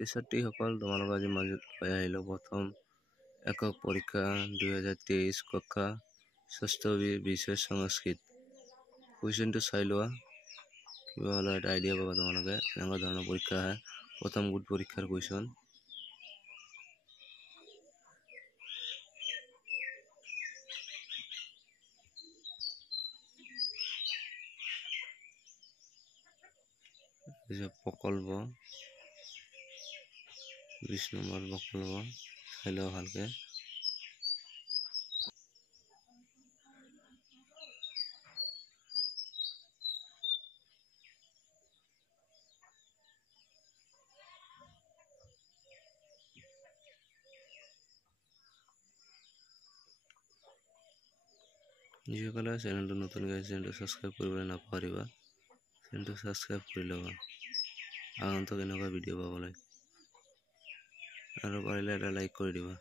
ছাত্ৰী-ছাত্ৰীসকল তোমালোকৰ আজি মাজত লৈ আহিলোঁ প্ৰথম একক পৰীক্ষা 2023 কক্ষা ষষ্ঠ বিষয় সংস্কৃত কুৱেশ্যনটো চাই লোৱা কিবা হ'লে এটা আইডিয়া পাবা তোমালোকে এনেকুৱা ধৰণৰ পৰীক্ষা আহে প্ৰথম গোট পৰীক্ষাৰ কুৱেশ্যন প্ৰকল্প 20 নম্বৰ প্ৰকল্প চাই লোৱা ভালকে যিসকলে চেনেলটো নতুনকৈ চেনেলটো ছাবস্ক্ৰাইব কৰিবলৈ নাপাহৰিবা চেনেলটো ছাবস্ক্ৰাইব কৰি ল'বা আগন্তুক এনেকুৱা ভিডিঅ' পাবলৈ আৰু পাৰিলে এটা লাইক কৰি দিবা